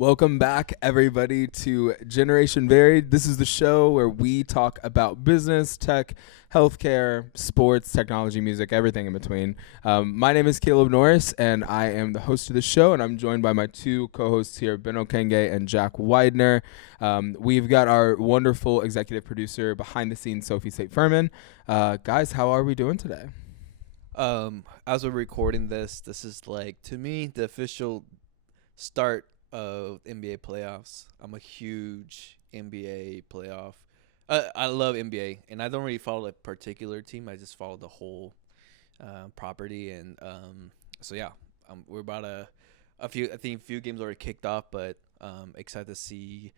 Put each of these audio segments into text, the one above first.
Welcome back, everybody, to Generation Varied. This is the show where we talk about business, tech, healthcare, sports, technology, music, everything in between. My name is Caleb Norris, and I am the host of the show, and I'm joined by my two co-hosts here, Ben Okenge and Jack Widener. We've got our wonderful executive producer behind the scenes, Sophie St. Furman. Guys, how are we doing today? As we're recording this is like, to me, the official start of NBA playoffs. I'm a huge NBA playoff. I love NBA, and I don't really follow a particular team. I just follow the whole property, and so yeah, we're about a few games already kicked off, but excited to see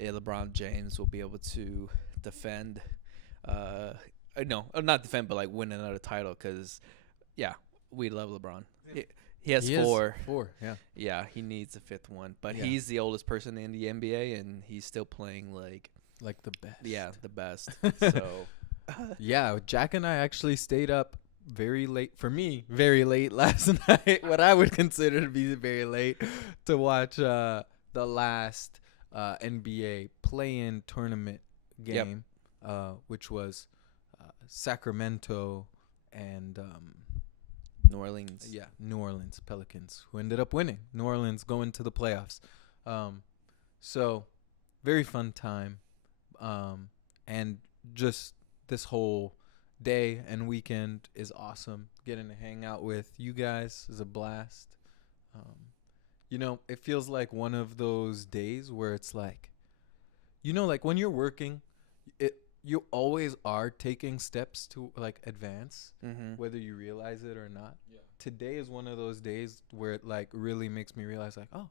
LeBron James will be able to defend. No, not defend, but like win another title, because yeah, we love LeBron. He has four. Yeah. Yeah, he needs a fifth one. But Yeah. he's the oldest person in the NBA, and he's still playing like the best. Yeah, the best. So yeah, Jack and I actually stayed up very late, for me, very late last night, what I would consider to be very late, to watch the last NBA play-in tournament game, which was Sacramento and New Orleans. Yeah, New Orleans Pelicans, who ended up winning. New Orleans going to the playoffs. So very fun time. And just this whole day and weekend is awesome. Getting to hang out with you guys is a blast. It feels like one of those days where it's like, like when you're working, you always are taking steps to like advance, whether you realize it or not. Yeah. Today is one of those days where it like really makes me realize like, oh,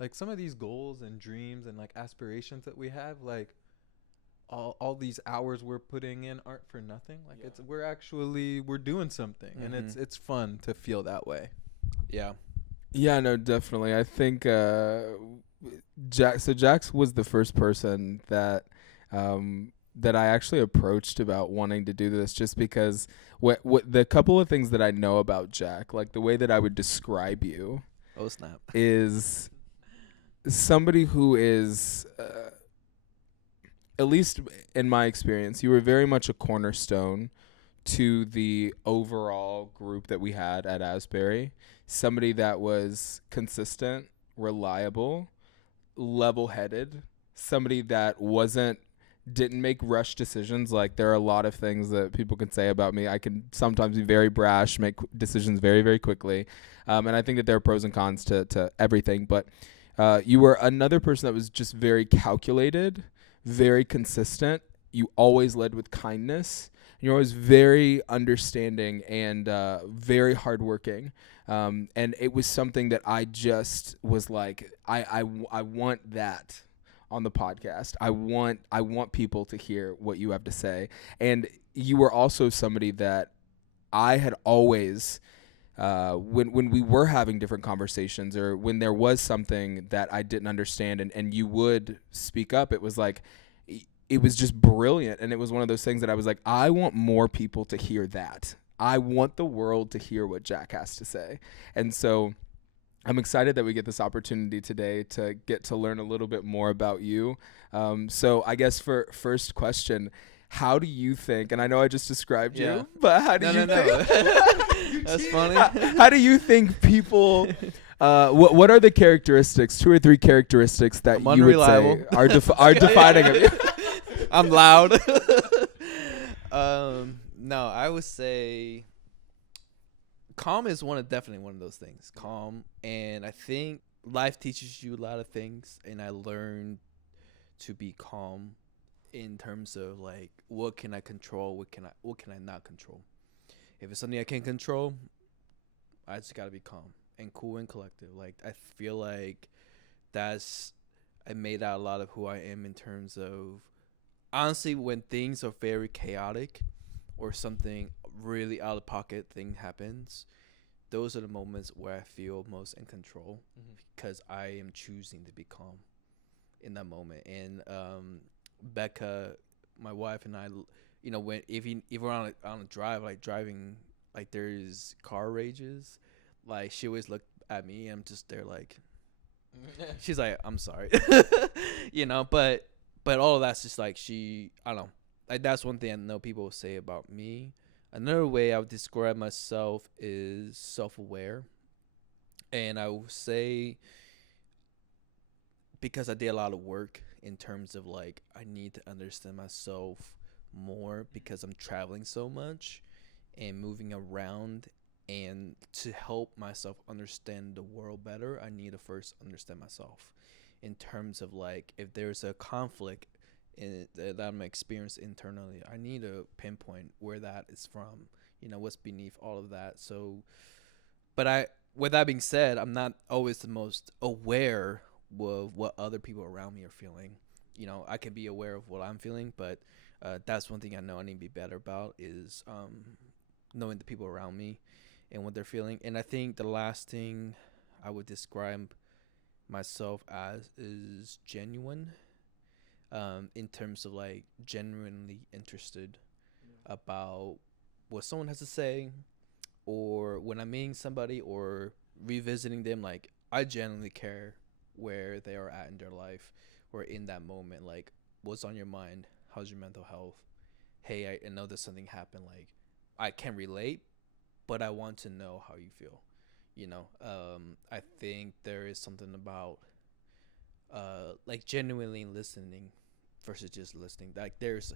like some of these goals and dreams and like aspirations that we have, like all these hours we're putting in aren't for nothing. Like we're doing something, and it's fun to feel that way. Yeah. Yeah, no, definitely. I think Jax was the first person that I actually approached about wanting to do this, just because what the couple of things that I know about Jack, like the way that I would describe you, Oh snap, is somebody who is, at least in my experience, you were very much a cornerstone to the overall group that we had at Asbury. Somebody that was consistent, reliable, level-headed, somebody that didn't make rush decisions. Like, there are a lot of things that people can say about me. I can sometimes be very brash, make decisions very, very quickly. And I think that there are pros and cons to everything. But you were another person that was just very calculated, very consistent. You always led with kindness. You're always very understanding and very hardworking. And it was something that I just was like, I want that on the podcast. I want people to hear what you have to say. And you were also somebody that I had always, when we were having different conversations, or when there was something that I didn't understand, and you would speak up, it was like, it was just brilliant. And it was one of those things that I was like, I want more people to hear that. I want the world to hear what Jack has to say. And so I'm excited that we get this opportunity today to get to learn a little bit more about you. So I guess for first question, how do you think, and I know I just described you, but how do you think? That's funny. How do you think people, what are the characteristics, 2 or 3 characteristics that you would say are defining of you? I'm loud. No, I would say calm is definitely one of those things. Calm, and I think life teaches you a lot of things, and I learned to be calm in terms of like, what can I control, what can I not control. If it's something I can't control, I just gotta be calm and cool and collective. Like, I feel like I made out a lot of who I am, in terms of, honestly, when things are very chaotic or something really out of pocket thing happens, those are the moments where I feel most in control, because I am choosing to be calm in that moment. And Becca, my wife, and I, when if we're on a drive, like driving, like there's car rages, like she always look at me, and I'm just there like, She's like, I'm sorry. You know, but all of that's just like I don't know. Like that's one thing I know people say about me. Another way I would describe myself is self-aware. And I will say because I did a lot of work in terms of like I need to understand myself more because I'm traveling so much and moving around, and to help myself understand the world better, I need to first understand myself in terms of like if there's a conflict that I'm experiencing internally, I need to pinpoint where that is from, what's beneath all of that. So but with that being said, I'm not always the most aware of what other people around me are feeling. I can be aware of what I'm feeling, but that's one thing I know I need to be better about is knowing the people around me and what they're feeling. And I think the last thing I would describe myself as is genuine, in terms of like genuinely interested about what someone has to say, or when I'm meeting somebody or revisiting them, like I genuinely care where they are at in their life or in that moment. Like, what's on your mind? How's your mental health? Hey, I know that something happened. Like, I can relate, but I want to know how you feel. I think there is something about like genuinely listening versus just listening. Like, there's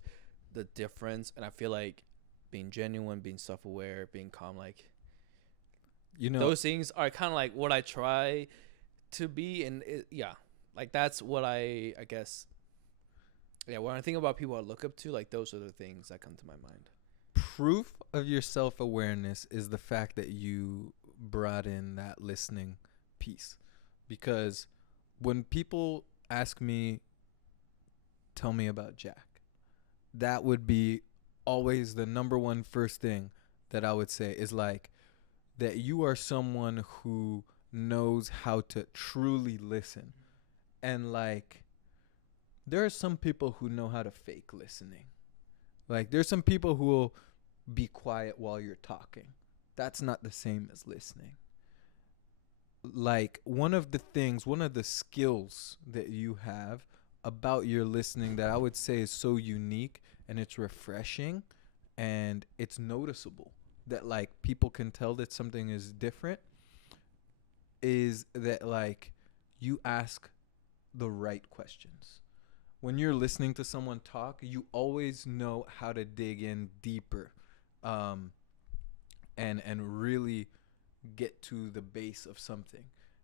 the difference, and I feel like being genuine, being self-aware, being calm, like those things are kind of like what I try to be. And like that's what I guess, when I think about people I look up to, like those are the things that come to my mind. Proof of your self-awareness is the fact that you brought in that listening piece, because when people ask me, tell me about Jack, that would be always the number one first thing that I would say is like that you are someone who knows how to truly listen. And like there are some people who know how to fake listening. Like there's some people who will be quiet while you're talking. That's not the same as listening. Like one of the skills that you have about your listening that I would say is so unique and it's refreshing and it's noticeable that like people can tell that something is different, is that like you ask the right questions. When you're listening to someone talk, you always know how to dig in deeper, and really get to the base of something.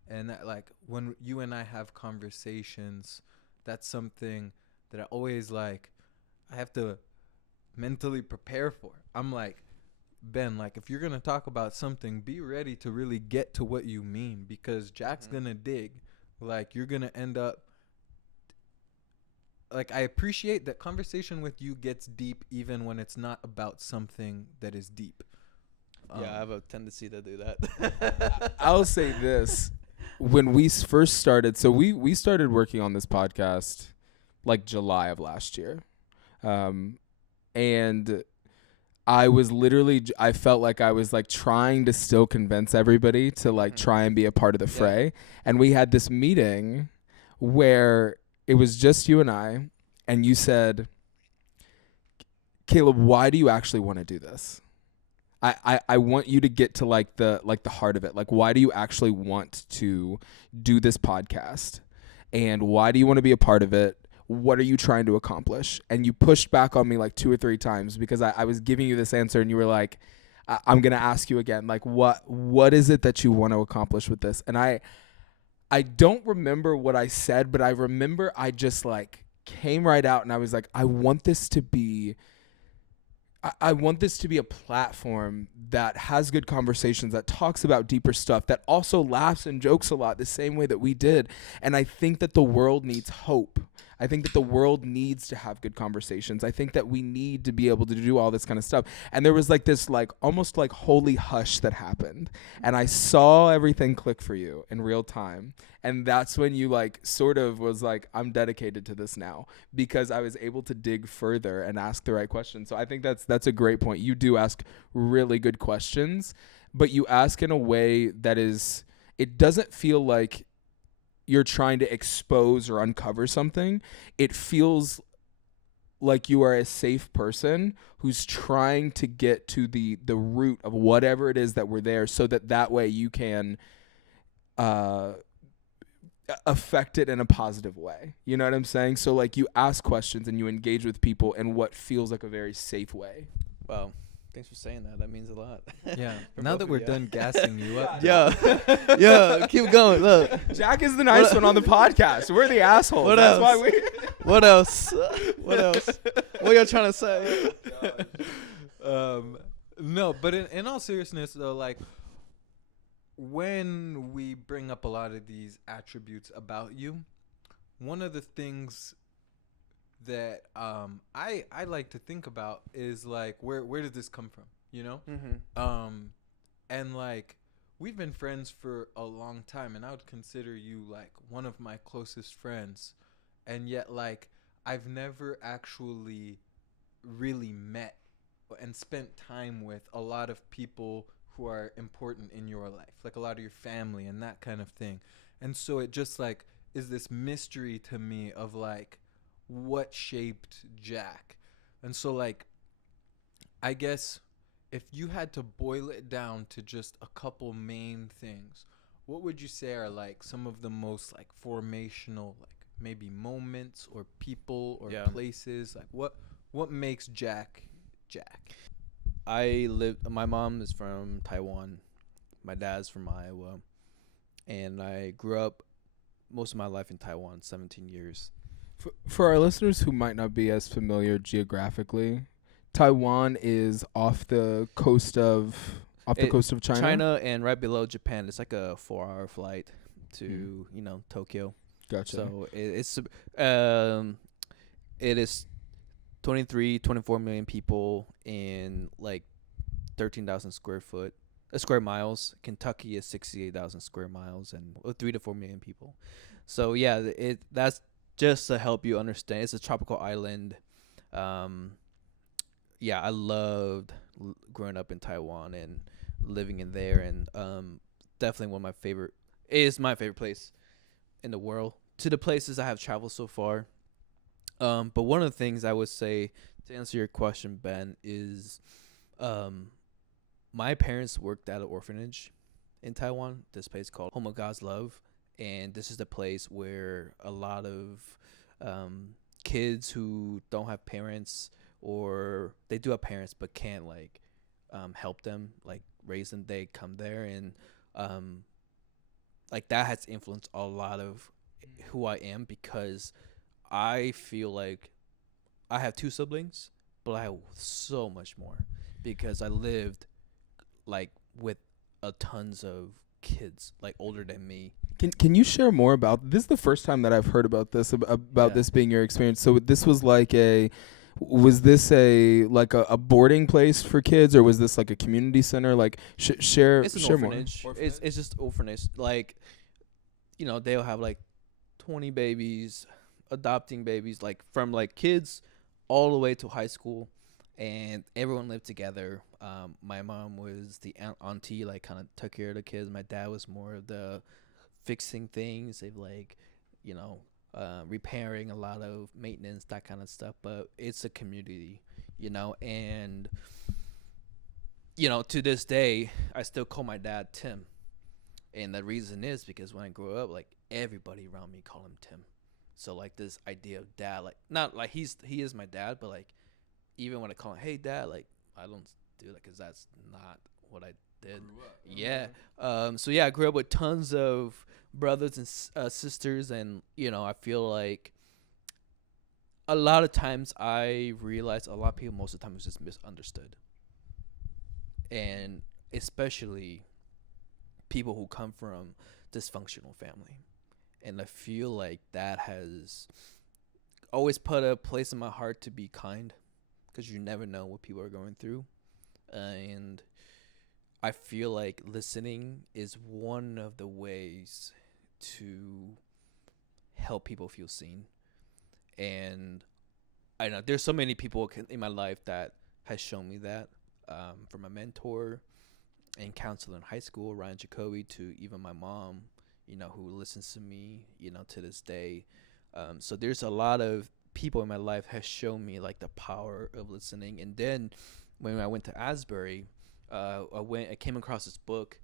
And that, like when you and I have conversations, that's something that I always like I have to mentally prepare for. I'm like, Ben, like if you're going to talk about something, be ready to really get to what you mean, because Jack's going to dig. Like you're going to end up like, I appreciate that conversation with you gets deep even when it's not about something that is deep. I have a tendency to do that. I'll say this. When we first started, so we started working on this podcast like July of last year. And I was literally, I felt like I was like trying to still convince everybody to like try and be a part of the fray. Yeah. And we had this meeting where it was just you and I, and you said, Caleb, why do you actually want to do this? I want you to get to like the heart of it. Like, why do you actually want to do this podcast? And why do you want to be a part of it? What are you trying to accomplish? And you pushed back on me like 2 or 3 times because I was giving you this answer and you were like, I'm going to ask you again. Like, what is it that you want to accomplish with this? And I don't remember what I said, but I remember I just like came right out and I was like, I want this to be a platform that has good conversations, that talks about deeper stuff, that also laughs and jokes a lot the same way that we did. And I think that the world needs hope. I think that the world needs to have good conversations. I think that we need to be able to do all this kind of stuff. And there was like this like almost like holy hush that happened. And I saw everything click for you in real time. And that's when you like sort of was like, I'm dedicated to this now, because I was able to dig further and ask the right questions. So I think that's a great point. You do ask really good questions, but you ask in a way that is, it doesn't feel like you're trying to expose or uncover something, it feels like you are a safe person who's trying to get to the root of whatever it is that we're there, so that way you can affect it in a positive way. You know what I'm saying? So like you ask questions and you engage with people in what feels like a very safe way. Wow. Thanks for saying that. That means a lot. Yeah. For Now both that of we're you. done gassing you up. Yeah, keep going. Look. Jack is the nice one on the podcast. We're the assholes. What That's else? why we What else? What else? What y'all trying to say? No, but in all seriousness though, like when we bring up a lot of these attributes about you, one of the things that I like to think about is like where did this come from, you know? And like we've been friends for a long time, and I would consider you like one of my closest friends, and yet like I've never actually really met and spent time with a lot of people who are important in your life, like a lot of your family and that kind of thing. And so it just like is this mystery to me of like what shaped Jack. And so like I guess if you had to boil it down to just a couple main things, what would you say are like some of the most like formational, like maybe moments or people or places, like what makes Jack Jack? My mom is from Taiwan. My dad's from Iowa. And I grew up most of my life in Taiwan, 17 years. For our listeners who might not be as familiar geographically, Taiwan is off the coast of China. China and right below Japan. It's like a 4-hour flight to Tokyo. Gotcha. So it is 24 million people in like 13,000 square miles. Kentucky is 68,000 square miles and 3 to 4 million people. So yeah, that's just to help you understand. It's a tropical island. Yeah, I loved growing up in Taiwan and living in there, and definitely my favorite place in the world. To the places I have traveled so far. But one of the things I would say to answer your question, Ben, is my parents worked at an orphanage in Taiwan, this place called Home of God's Love. And this is the place where a lot of kids who don't have parents, or they do have parents but can't like help them, like raise them, they come there. And like that has influenced a lot of who I am, because I feel like I have 2 siblings, but I have so much more because I lived like with tons of kids like older than me. Can you share more about this? Is the first time that I've heard about this, this being your experience. So this was like was this a boarding place for kids, or was this like a community center? Like share It's an share orphanage. more. It's just orphanage. Like, they'll have like 20 babies, adopting babies, like from like kids all the way to high school, and everyone lived together. My mom was the auntie, like kind of took care of the kids. My dad was more of the fixing things. They've like, repairing, a lot of maintenance, that kind of stuff. But it's a community, and to this day, I still call my dad Tim. And the reason is because when I grew up, like everybody around me called him Tim. So like this idea of dad, like not like he is my dad, but like even when I call him, hey dad, like I don't do that because that's not what I did. Yeah. So yeah, I grew up with tons of brothers and sisters, and I feel like a lot of times I realize a lot of people most of the time is just misunderstood, and especially people who come from dysfunctional family. And I feel like that has always put a place in my heart to be kind, because you never know what people are going through. And I feel like listening is one of the ways to help people feel seen. And I know there's so many people in my life that has shown me that, from a mentor and counselor in high school, Ryan Jacoby, to even my mom, who listens to me, to this day. So there's a lot of people in my life has shown me like the power of listening. And then when I went to Asbury, I came across this book.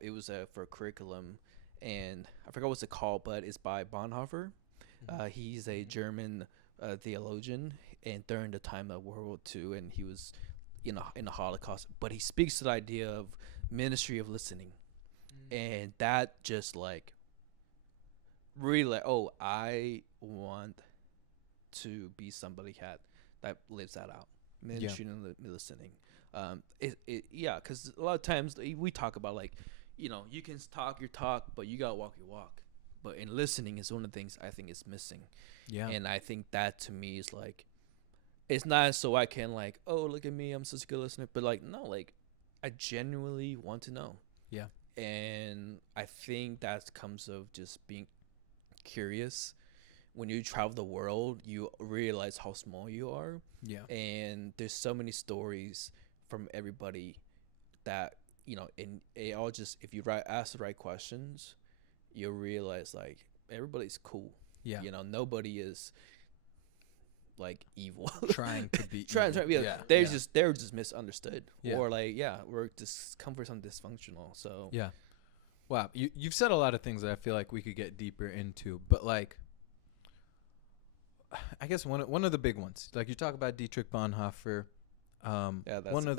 It was for a curriculum, and I forgot what's it called, but it's by Bonhoeffer. He's a German theologian, and during the time of World War II, and he was in the Holocaust. But he speaks to the idea of ministry of listening, and that just like really like, oh, I want to be somebody that lives that out, ministry and listening. Because a lot of times we talk about like, you can talk your talk, but you gotta walk your walk. But in listening is one of the things I think is missing. Yeah. And I think that to me is like, it's not so I can like, oh, look at me, I'm such a good listener. But like, no, like I genuinely want to know. Yeah. And I think that comes of just being curious. When you travel the world, you realize how small you are. Yeah. And there's so many stories from everybody that, and it all just, if you ask the right questions, you'll realize like everybody's cool. Yeah. Nobody is like evil. Trying to be they're just misunderstood. Yeah. Or like, we're just come for some dysfunctional. So yeah. Wow. You've said a lot of things that I feel like we could get deeper into, but like, I guess one of the big ones, like you talk about Dietrich Bonhoeffer. One of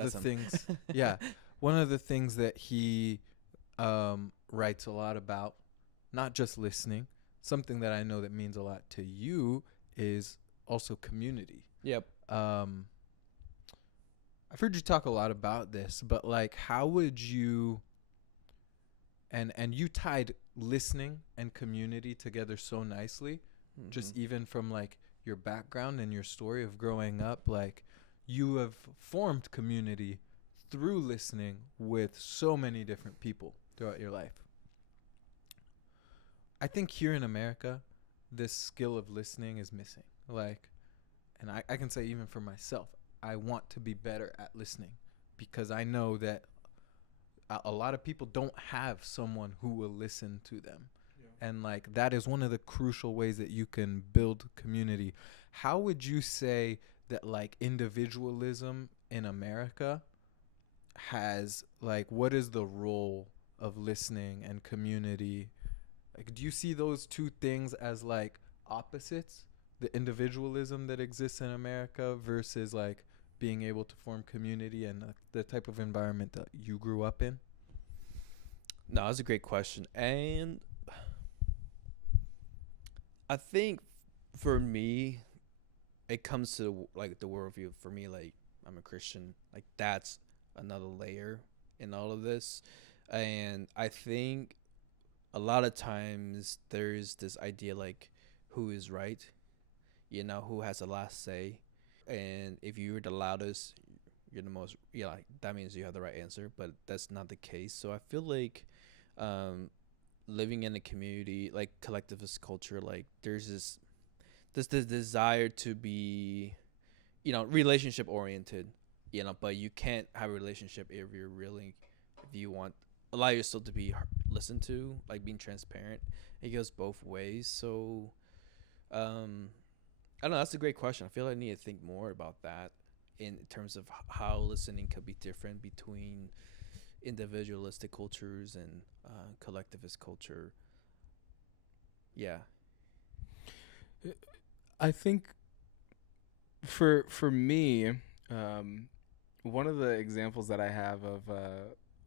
the things that he writes a lot about, not just listening. Something that I know that means a lot to you is also community. Yep. I've heard you talk a lot about this, but like, how would you? And you tied listening and community together so nicely. Mm-hmm. Just even from like your background and your story of growing up, like you have formed community through listening with so many different people throughout your life. I think here in America, this skill of listening is missing. Like, and I can say even for myself, I want to be better at listening because I know that a lot of people don't have someone who will listen to them. And like that is one of the crucial ways that you can build community. How would you say that like individualism in America has like, what is the role of listening and community? Like, do you see those two things as like opposites? The individualism that exists in America versus like being able to form community and the type of environment that you grew up in? No, that's a great question. And I think for me, it comes to like the worldview. For me, like I'm a Christian, like that's another layer in all of this. And I think a lot of times there's this idea like who is right, who has the last say. And if you're the loudest, you're the most, like that means you have the right answer, but that's not the case. So I feel like living in a community, like collectivist culture, like there's this desire to be, relationship oriented, but you can't have a relationship if you want allow yourself to be listened to, like being transparent. It goes both ways. So, I don't know. That's a great question. I feel like I need to think more about that in terms of how listening could be different between individualistic cultures and collectivist culture. Yeah. I think for me, one of the examples that I have of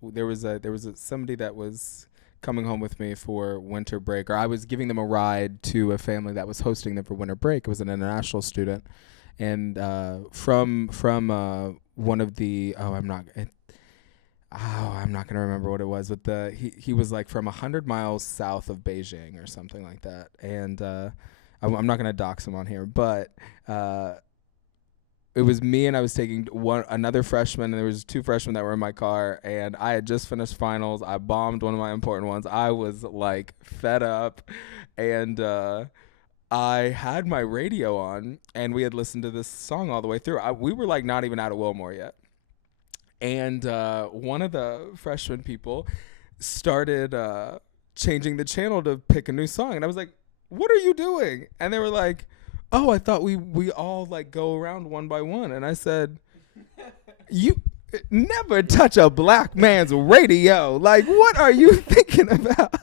there was somebody that was coming home with me for winter break, or I was giving them a ride to a family that was hosting them for winter break. It was an international student, and from one of the I'm not gonna remember what it was, but he was like from 100 miles south of Beijing or something like that, and I'm not gonna dox him on here, but it was me, and I was taking another freshman, and there was 2 freshmen that were in my car, and I had just finished finals. I bombed one of my important ones. I was like fed up, and I had my radio on, and we had listened to this song all the way through. We were like not even out of Wilmore yet, and one of the freshman people started changing the channel to pick a new song. And I was like, what are you doing? And they were like, oh, I thought we all like go around one by one. And I said, you never touch a black man's radio. Like, what are you thinking about?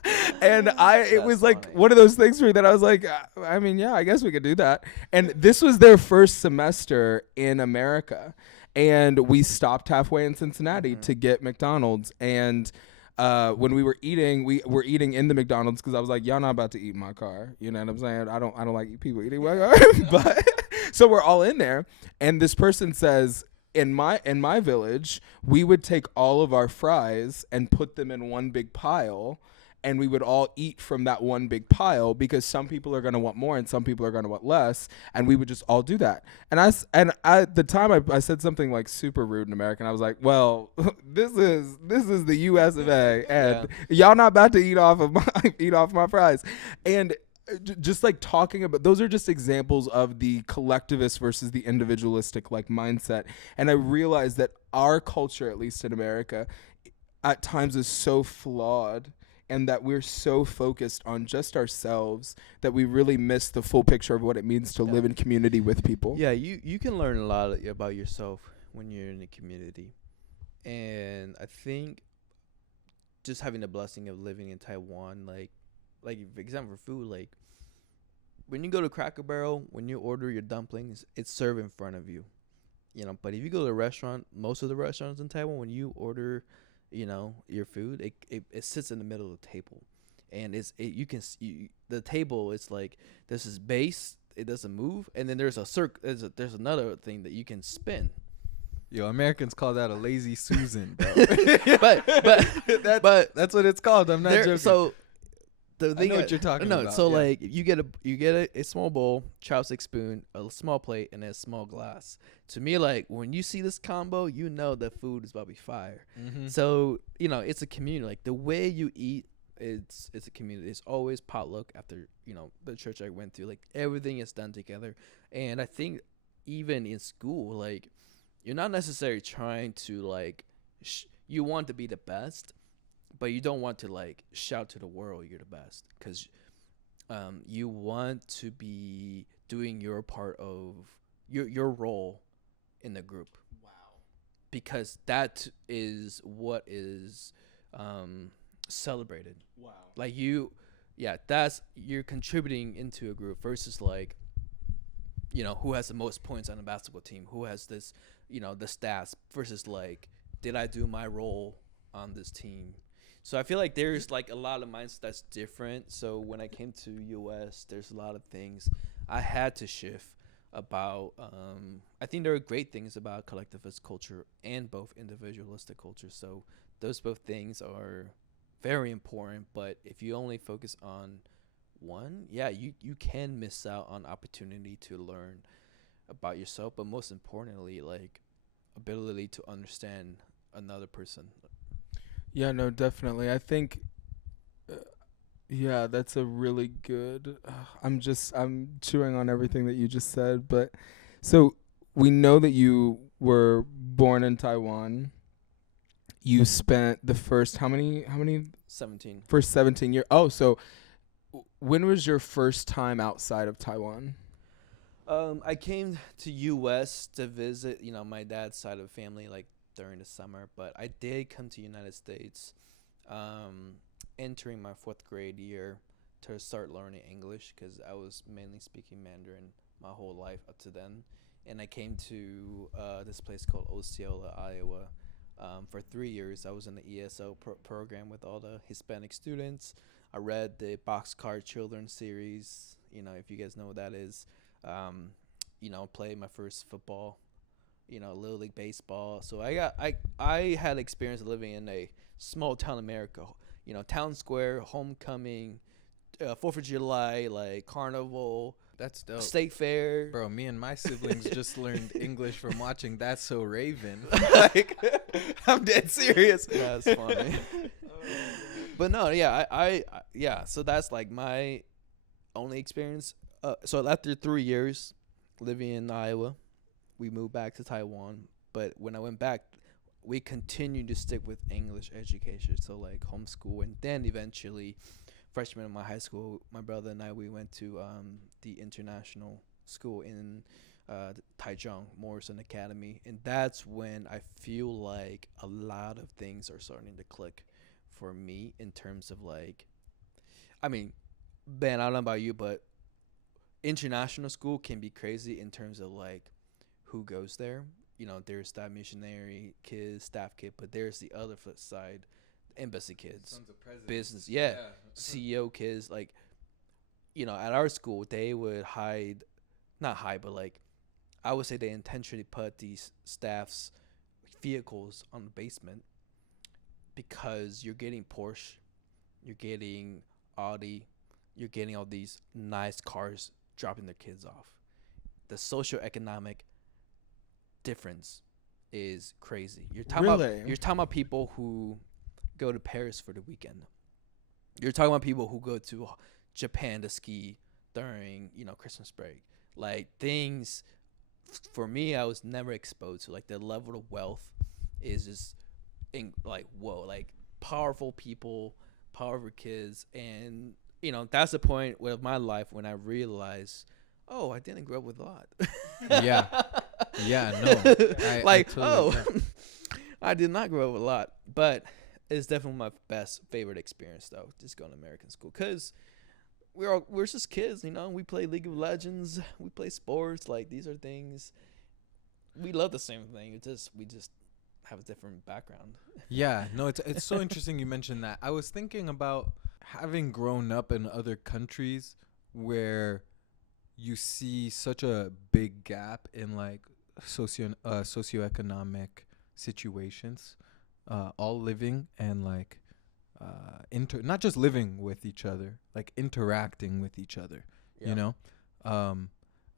And it was like funny. one of those things for me that I was like, I mean, yeah, I guess we could do that. And this was their first semester in America. And we stopped halfway in Cincinnati to get McDonald's. And when we were eating, we were eating in the McDonald's because I was like, y'all not about to eat in my car. You know what I'm saying? I don't like people eating my car. But so we're all in there. And this person says, in my village, we would take all of our fries and put them in one big pile, and we would all eat from that one big pile because some people are going to want more and some people are going to want less, and we would just all do that. And I at the time I said something like super rude in American. I was like, well, this is the US of A, and y'all not about to eat off my fries. And just like talking about, those are just examples of the collectivist versus the individualistic like mindset. And I realized that our culture, at least in America, at times is so flawed, and that we're so focused on just ourselves that we really miss the full picture of what it means to live in community with people. Yeah, you can learn a lot about yourself when you're in a community. And I think just having the blessing of living in Taiwan, like for example, for food, like when you go to Cracker Barrel, when you order your dumplings, it's served in front of you, you know. But if you go to a restaurant, most of the restaurants in Taiwan, when you order, you know, your food, it sits in the middle of the table, and the table is like there's this base, it doesn't move, and then there's a there's another thing that you can spin. Yo, Americans call that a lazy Susan, bro. but that's what it's called. I'm not joking. So the thing I know what you're talking about. So yeah. like you get a small bowl, chopstick, spoon, a small plate, and a small glass. To me, like when you see this combo, you know the food is about to be fire. Mm-hmm. So you know it's a community. Like the way you eat, it's a community. It's always potluck after, you know, the church I went through. Like everything is done together. And I think even in school, like you're not necessarily trying to like you want to be the best, but you don't want to like shout to the world you're the best, because you want to be doing your part of your role in the group. Wow. Because that is what is celebrated. Wow. Like you're contributing into a group versus like, you know, who has the most points on the basketball team, who has this, you know, the stats, versus like, did I do my role on this team? So I feel like there's like a lot of mindsets that's different. So when I came to US, there's a lot of things I had to shift about. I think there are great things about collectivist culture and both individualistic culture. So those both things are very important. But if you only focus on one, yeah, you can miss out on opportunity to learn about yourself. But most importantly, like ability to understand another person. Yeah, no, definitely. I think, yeah, that's a really good. I'm chewing on everything that you just said. But so we know that you were born in Taiwan. You spent the first how many 17. first 17 years. Oh, so when was your first time outside of Taiwan? I came to U.S. to visit, you know, my dad's side of the family, like during the summer. But I did come to United States, entering my 4th grade year to start learning English, because I was mainly speaking Mandarin my whole life up to then. And I came to this place called Osceola, Iowa, for 3 years. I was in the ESO program with all the Hispanic students. I read the Boxcar Children's series, you know, if you guys know what that is. You know, played my first football, you know, Little League baseball. So I had experience living in a small town America, you know, town square, homecoming, 4th of July, like carnival. That's dope. State fair. Bro, me and my siblings just learned English from watching That's So Raven. Like, I'm dead serious. That's funny. But no, yeah, I yeah, so that's like my only experience. So after 3 years living in Iowa, we moved back to Taiwan. But when I went back, we continued to stick with English education, so like homeschool, and then eventually freshman in my high school, my brother and I, we went to the international school in Taiwan, Morrison Academy, and that's when I feel like a lot of things are starting to click for me in terms of like, I mean, Ben, I don't know about you, but international school can be crazy in terms of like who goes there. You know, there's that missionary kids, staff kid, but there's the other flip side, embassy kids, business, CEO kids. Like, you know, at our school, they would not hide, but like, I would say they intentionally put these staff's vehicles on the basement because you're getting Porsche, you're getting Audi, you're getting all these nice cars dropping their kids off. The socio-economic difference is crazy. You're talking about people who go to Paris for the weekend. You're talking about people who go to Japan to ski during, you know, Christmas break. Like, things for me I was never exposed to. Like, the level of wealth is just whoa, like powerful people, powerful kids, and you know, that's the point with my life when I realized, oh, I didn't grow up with a lot. Yeah. Yeah, no. I totally I did not grow up with a lot. But it's definitely my favorite experience, though, just going to American school. Because we're just kids, you know. We play League of Legends. We play sports. Like, these are things. We love the same thing. We just have a different background. Yeah, no, it's so interesting you mentioned that. I was thinking about having grown up in other countries where you see such a big gap in like socioeconomic situations, all living and like not just living with each other, like interacting with each other. You know,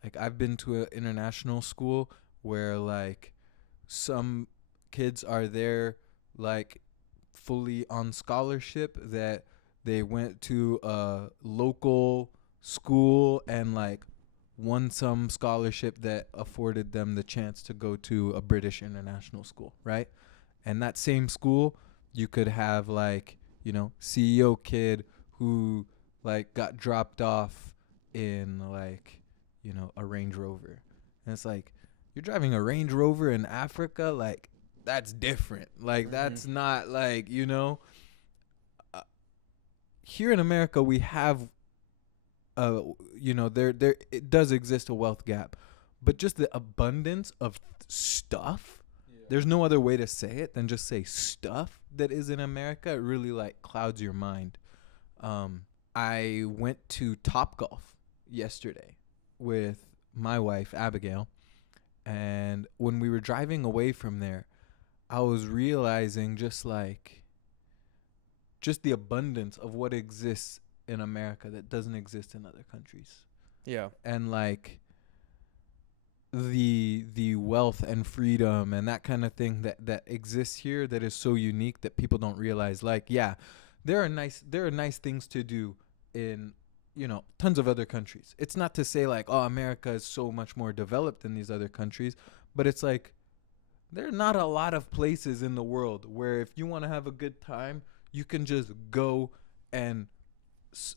like I've been to an international school where like some kids are there like fully on scholarship, that they went to a local school and like won some scholarship that afforded them the chance to go to a British international school, right? And that same school, you could have like, you know, CEO kid who like got dropped off in like, you know, a Range Rover. And it's like, you're driving a Range Rover in Africa, like that's different. Like that's not like, you know, here in America we have you know, there it does exist a wealth gap, but just the abundance of stuff, there's no other way to say it than just say stuff that is in America. It really like clouds your mind. I went to Topgolf yesterday with my wife Abigail, and when we were driving away from there, I was realizing just the abundance of what exists in America that doesn't exist in other countries. Yeah. And like the wealth and freedom and that kind of thing that exists here that is so unique that people don't realize. Like, yeah, there are nice things to do in, you know, tons of other countries. It's not to say like, oh, America is so much more developed than these other countries, but it's like there are not a lot of places in the world where if you want to have a good time, you can just go and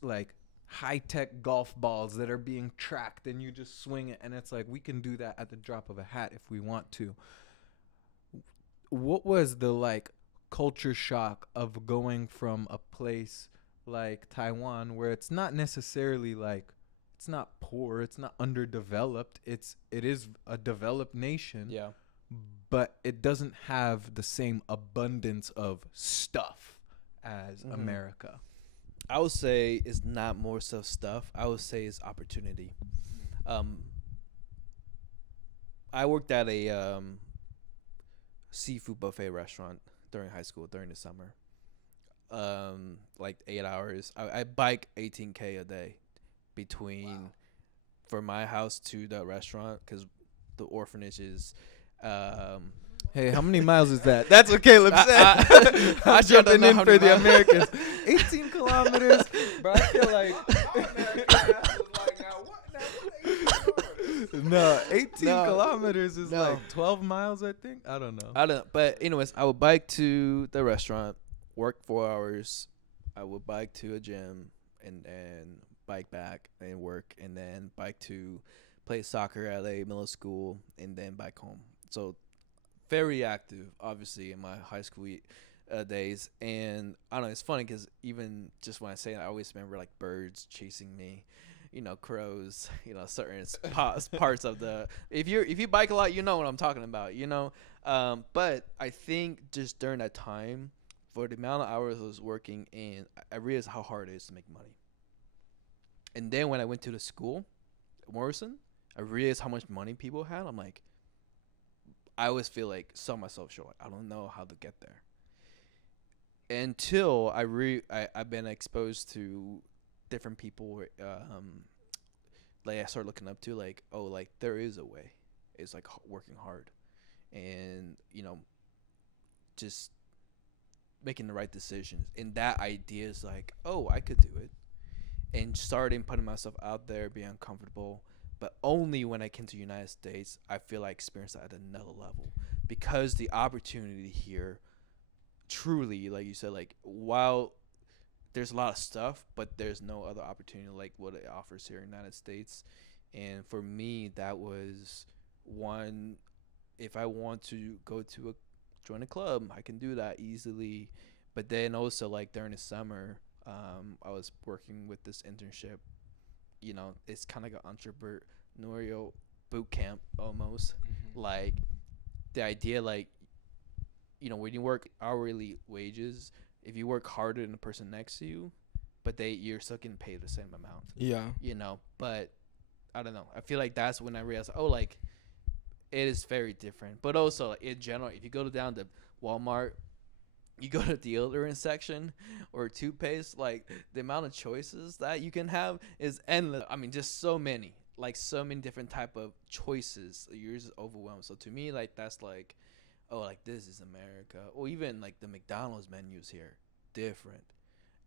like high-tech golf balls that are being tracked and you just swing it, and it's like we can do that at the drop of a hat if we want to. What was the like culture shock of going from a place like Taiwan where it's not necessarily like, it's not poor, it's not underdeveloped, it is a developed nation, but it doesn't have the same abundance of stuff as America? I would say it's not more so stuff. I would say it's opportunity. I worked at a seafood buffet restaurant during high school during the summer. Like 8 hours. I bike 18K a day between from my house to the restaurant because the orphanage is. Hey, how many miles is that? That's what Caleb said. I'm jumping in for the Americans. 18 kilometers. Bro, I feel like... No, 18 kilometers is like 12 miles, I think. I don't know. But anyways, I would bike to the restaurant, work 4 hours. I would bike to a gym, and then bike back and work, and then bike to play soccer at a middle school, and then bike home. So very active, obviously, in my high school days. And I don't know, it's funny because even just when I say it, I always remember like birds chasing me, crows, certain parts of the. If you bike a lot, you know what I'm talking about, But I think just during that time, for the amount of hours I was working, and I realized how hard it is to make money. And then when I went to the school, Morrison, I realized how much money people had. I'm like, I always feel like sell myself short. I don't know how to get there. Until I've been exposed to different people, like I started looking up to, like, oh, like there is a way. It's like working hard, and just making the right decisions. And that idea is like, oh, I could do it. And starting putting myself out there, being uncomfortable. But only when I came to the United States, I feel I experienced that at another level. Because the opportunity here, truly, like you said, like, while there's a lot of stuff, but there's no other opportunity like what it offers here in the United States. And for me, that was one, if I want to join a club, I can do that easily. But then also, like, during the summer, I was working with this internship. It's kind of like an entrepreneurial boot camp almost. Like, the idea, like, when you work hourly wages, if you work harder than the person next to you, but you're still getting paid the same amount. Yeah. But I don't know. I feel like that's when I realized, oh, like, it is very different. But also, like, in general, if you go down to Walmart, you go to the deodorant section or toothpaste, like, the amount of choices that you can have is endless. I mean, just so many different type of choices. You're just overwhelmed. So to me, like, that's like, oh, like, this is America. Or even like the McDonald's menus here, different.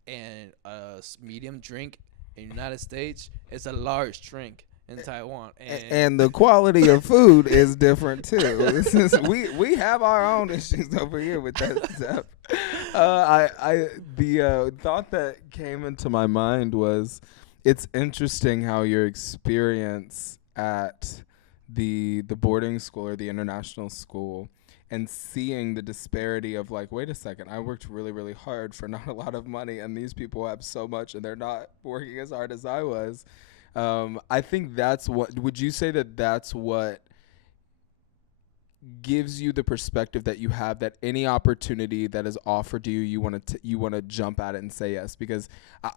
And a medium drink in the United States is a large drink in Taiwan, and the quality of food is different too. we have our own issues over here with that stuff. The thought that came into my mind was, it's interesting how your experience at the boarding school or the international school, and seeing the disparity of, like, wait a second, I worked really, really hard for not a lot of money, and these people have so much and they're not working as hard as I was. I think that's what, would you say that that's what gives you the perspective that you have, that any opportunity that is offered to you, you want to jump at it and say yes? Because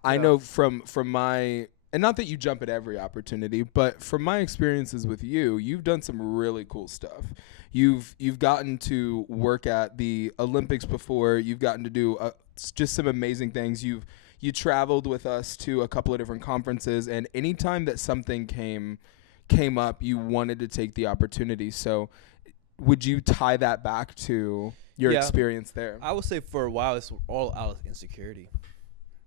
I know from my, and not that you jump at every opportunity, but from my experiences with you, you've done some really cool stuff. You've gotten to work at the Olympics before. You've gotten to do just some amazing things. You traveled with us to a couple of different conferences, and anytime that something came up, you wanted to take the opportunity. So would you tie that back to your experience there? I would say for a while it's all out of insecurity.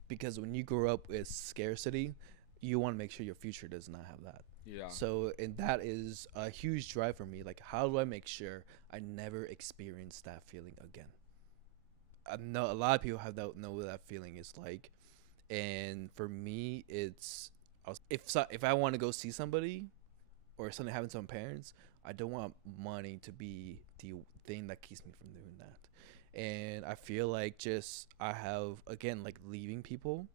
Because when you grow up with scarcity, you want to make sure your future does not have that. Yeah. So, and that is a huge drive for me. Like, how do I make sure I never experience that feeling again? I know a lot of people know what that feeling is like. And for me, it's, if I want to go see somebody or something happens to my parents, I don't want money to be the thing that keeps me from doing that. And I feel like I have, again, like, leaving people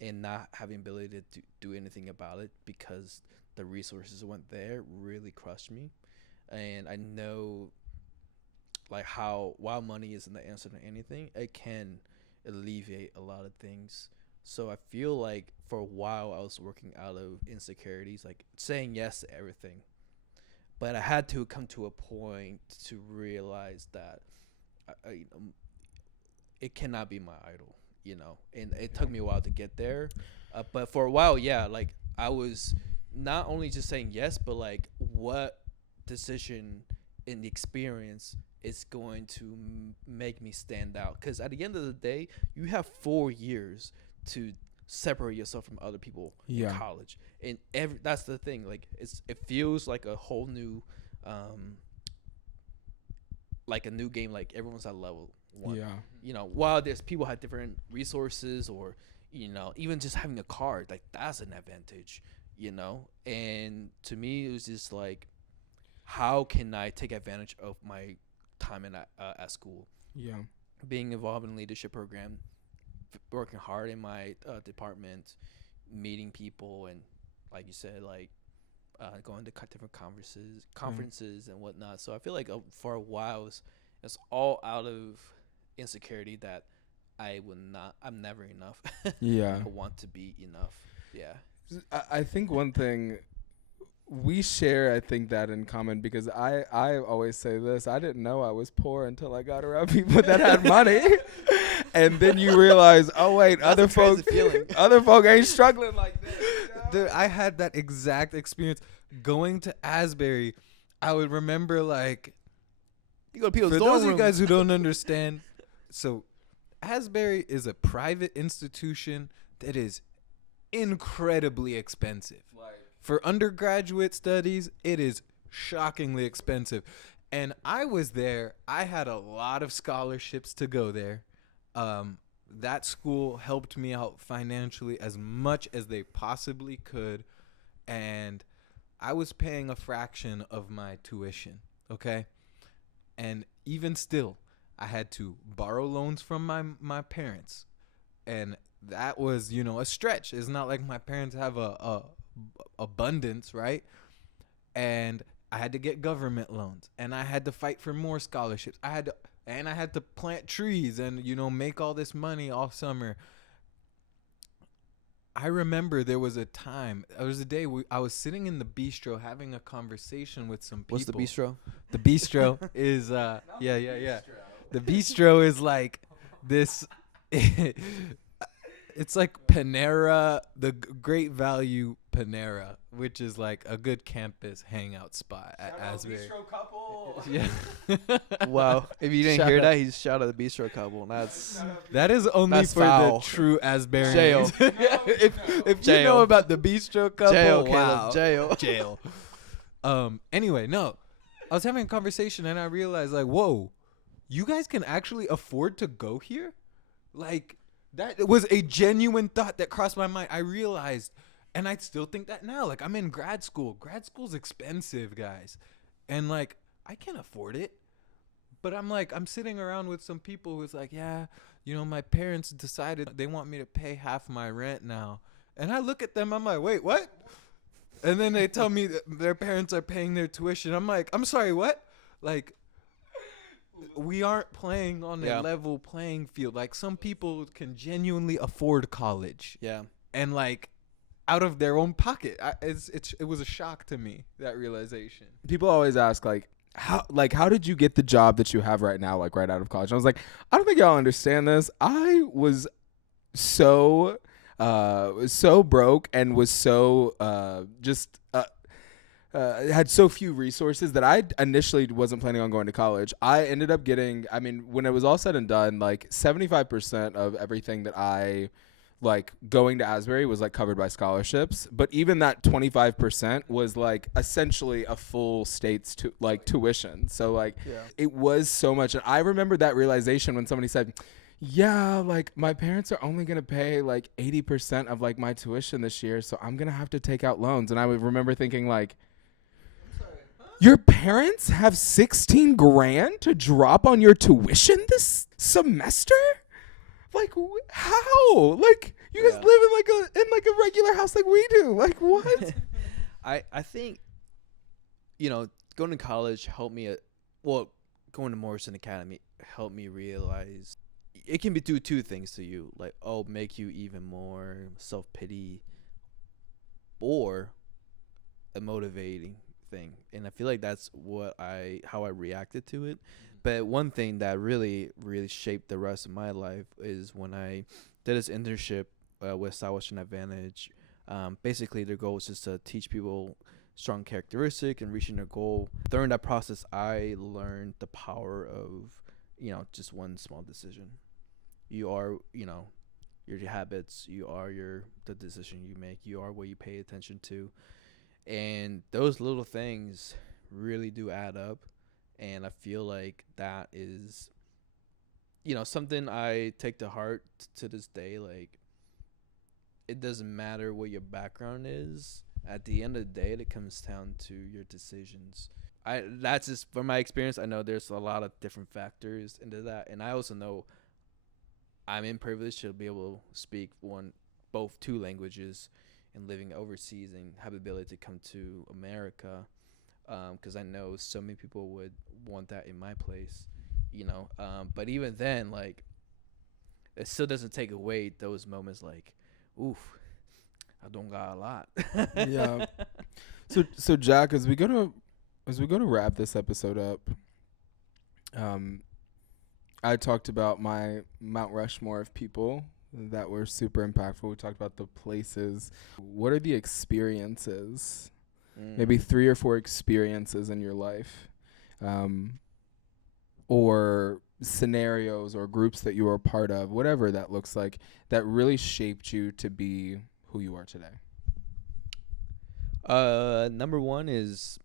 and not having ability to do anything about it because the resources weren't there really crushed me. And I know, like, how while money isn't the answer to anything, it can alleviate a lot of things. So I feel like for a while I was working out of insecurities, like saying yes to everything. But I had to come to a point to realize that it cannot be my idol, and it took me a while to get there. But for a while, like, I was not only just saying yes, but like, what decision in the experience is going to make me stand out? Because at the end of the day, you have 4 years to separate yourself from other people in college, and that's the thing. Like, it feels like a whole new, like a new game. Like, everyone's at level one. While there's people have different resources, or even just having a car, like that's an advantage, And to me, it was just like, how can I take advantage of my time at school? Yeah. Being involved in leadership program, working hard in my department, meeting people, and like you said, like going to different conferences and whatnot. So I feel like for a while it's all out of insecurity that I'm never enough. Yeah. I want to be enough. Yeah. I think one thing we share, I think, that in common, because I always say this: I didn't know I was poor until I got around people that had money, and then you realize, oh wait, other folk ain't struggling like this. Dude, I had that exact experience going to Asbury. I would remember, like, you go to people's for dorm those of you rooms. guys who don't understand, so Asbury is a private institution that is incredibly expensive. For undergraduate studies, it is shockingly expensive. And I was there. I had a lot of scholarships to go there. That school helped me out financially as much as they possibly could. And I was paying a fraction of my tuition, okay? And even still, I had to borrow loans from my parents. And that was, a stretch. It's not like my parents have a abundance, right? And I had to get government loans, and I had to fight for more scholarships. I had to plant trees and make all this money all summer. I remember there was a day I was sitting in the bistro having a conversation with some people. What's the bistro? The bistro is yeah. The bistro is like this. It's like Panera, the Great Value Panera, which is like a good campus hangout spot at Asbury. Yeah. Wow. If you didn't Shout hear out. that, he's shout out the bistro couple. That is only That's for foul. the true Asburyans. Jail. if Jail. you know about the bistro couple, Jail, wow. Caleb, jail. Jail. Anyway, no. I was having a conversation and I realized, like, whoa, you guys can actually afford to go here? Like, that was a genuine thought that crossed my mind. I realized, and I still think that now. Like, I'm in grad school. Grad school's expensive, guys. And, like, I can't afford it. But I'm sitting around with some people who's like, yeah, my parents decided they want me to pay half my rent now. And I look at them, I'm like, wait, what? And then they tell me that their parents are paying their tuition. I'm like, I'm sorry, what? Like, we aren't playing on a level playing field. Like, some people can genuinely afford college. Yeah. And, like, out of their own pocket. It was a shock to me, that realization. People always ask, like, how did you get the job that you have right now, like, right out of college? And I was like, I don't think y'all understand this. I was so broke and was so had so few resources that I initially wasn't planning on going to college. I ended up getting, when it was all said and done, like 75% of everything that I like going to Asbury was like covered by scholarships. But even that 25% was like essentially a full state's tuition. So like it was so much. And I remember that realization when somebody said, yeah, like my parents are only going to pay like 80% of like my tuition this year. So I'm going to have to take out loans. And I would remember thinking like, your parents have 16 grand to drop on your tuition this semester? Like, how? Like, you guys live in like a regular house like we do. Like, what? I think, going to college helped me. Going to Morrison Academy helped me realize it can do two things to you. Like, make you even more self-pity, or a motivating thing. And I feel like that's how I reacted to it. But one thing that really, really shaped the rest of my life is when I did this internship with Southwestern Advantage. Basically, their goal was just to teach people strong characteristic and reaching their goal. During that process, I learned the power of, just one small decision. You are, your habits. You are the decision you make. You are what you pay attention to. And those little things really do add up. And I feel like that is, something I take to heart to this day. Like, it doesn't matter what your background is. At the end of the day, it comes down to your decisions. That's just from my experience. I know there's a lot of different factors into that, and I also know I'm in privilege to be able to speak both two languages, and living overseas and have the ability to come to America, because I know so many people would want that in my place, you know. But even then, like, it still doesn't take away those moments like, oof, I don't got a lot. Yeah. So Jack, as we go to wrap this episode up, I talked about my Mount Rushmore of people that were super impactful. We talked about the places. What are the experiences? Maybe 3 or 4 experiences in your life, or scenarios or groups that you were a part of, whatever that looks like, that really shaped you to be who you are today. Number one is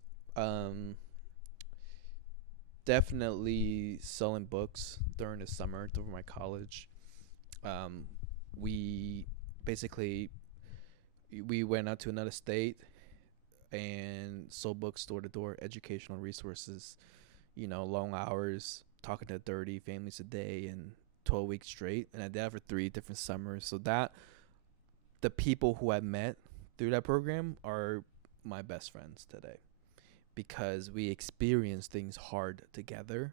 definitely selling books during the summer during my college. We basically we went out to another state and sold books door to door, educational resources. You know, long hours, talking to 30 families a day and 12 weeks straight, and I did that for 3 different summers. So that the people who I met through that program are my best friends today, because we experience things hard together.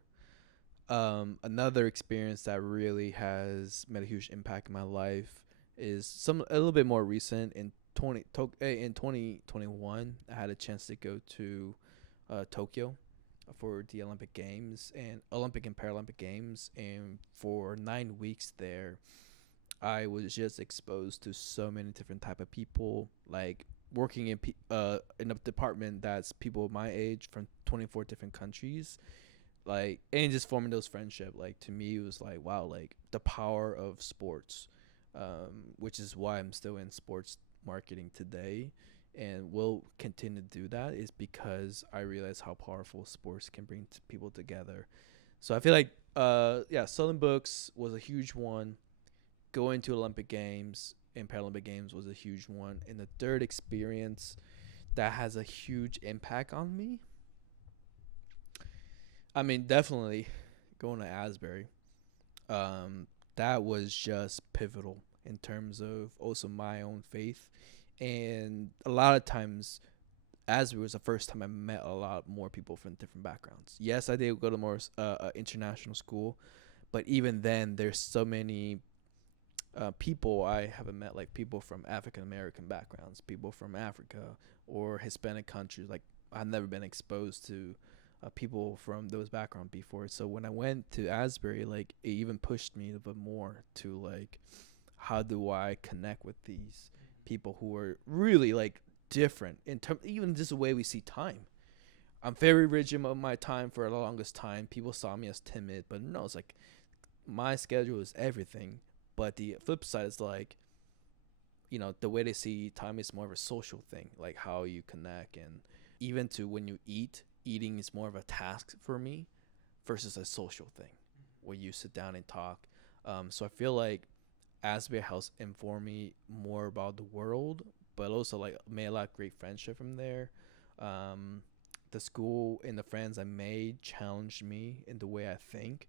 Another experience that really has made a huge impact in my life is a little bit more recent. In 2021, I had a chance to go to Tokyo for the Olympic and Paralympic Games, and for 9 weeks there, I was just exposed to so many different type of people, like working in a department that's people of my age from 24 different countries, like, and just forming those friendship. Like, to me, it was like, wow, like the power of sports, which is why I'm still in sports marketing today and will continue to do that, is because I realize how powerful sports can bring people together. So I feel like selling books was a huge one. Going to Olympic Games and Paralympic Games was a huge one. And the third experience that has a huge impact on me, I mean, definitely going to Asbury. That was just pivotal in terms of also my own faith. And a lot of times, Asbury was the first time I met a lot more people from different backgrounds. Yes, I did go to more international school, but even then, there's so many people I haven't met, like people from African American backgrounds, people from Africa or Hispanic countries. Like, I've never been exposed to people from those backgrounds before. So when I went to Asbury, like, it even pushed me a bit more to like, how do I connect with these people who are really like different in terms, even just the way we see time. I'm very rigid of my time for the longest time. People saw me as timid, but no, it's like my schedule is everything. But the flip side is like, you know, the way they see time is more of a social thing, like how you connect. And even to when you eating is more of a task for me versus a social thing where you sit down and talk. So I feel like Asbury House informed me more about the world, but also like made a lot of great friendship from there. The school and the friends I made challenged me in the way I think.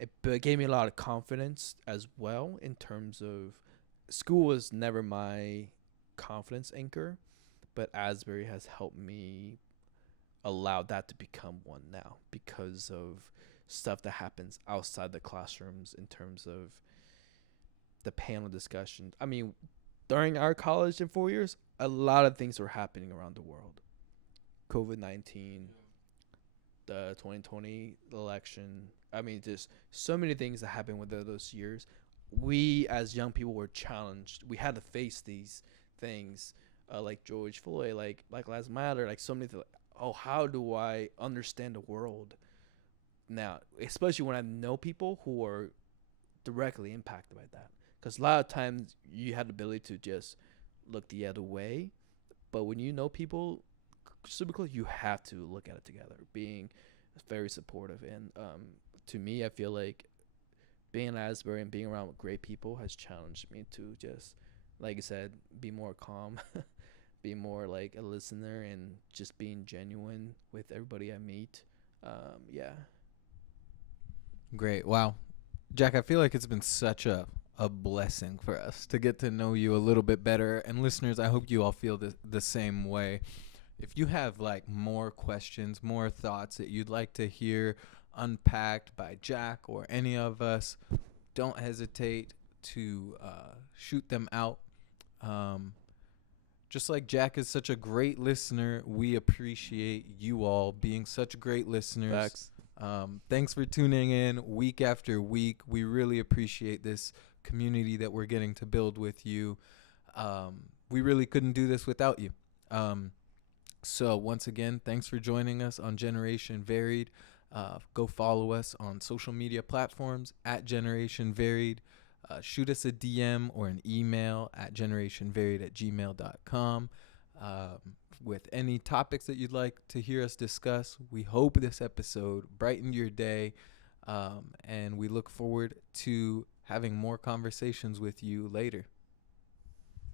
It gave me a lot of confidence as well, in terms of school was never my confidence anchor, but Asbury has helped me allow that to become one now, because of stuff that happens outside the classrooms in terms of the panel discussion. I mean, during our college in 4 years, a lot of things were happening around the world. COVID-19, the 2020 election. I mean, just so many things that happened within those years. We, as young people, were challenged. We had to face these things, like George Floyd, like Black Lives Matter, like so many things. Oh, how do I understand the world now? Especially when I know people who are directly impacted by that. Because a lot of times you have the ability to just look the other way. But when you know people super close, you have to look at it together, being very supportive. And to me, I feel like being in Asbury and being around with great people has challenged me to just like I said, be more calm, be more like a listener, and just being genuine with everybody I meet. Yeah. Great. Wow. Jack, I feel like it's been such a blessing for us to get to know you a little bit better. And listeners, I hope you all feel the same way. If you have like more questions, more thoughts that you'd like to hear unpacked by Jack or any of us, don't hesitate to shoot them out. Just like Jack is such a great listener, we appreciate you all being such great listeners. Facts. Thanks for tuning in week after week. We really appreciate this community that we're getting to build with you. We really couldn't do this without you. So once again, thanks for joining us on Generation Varied. Go follow us on social media platforms at Generation Varied. Shoot us a DM or an email at generationvaried@gmail.com with any topics that you'd like to hear us discuss. We hope this episode brightened your day, and we look forward to having more conversations with you later.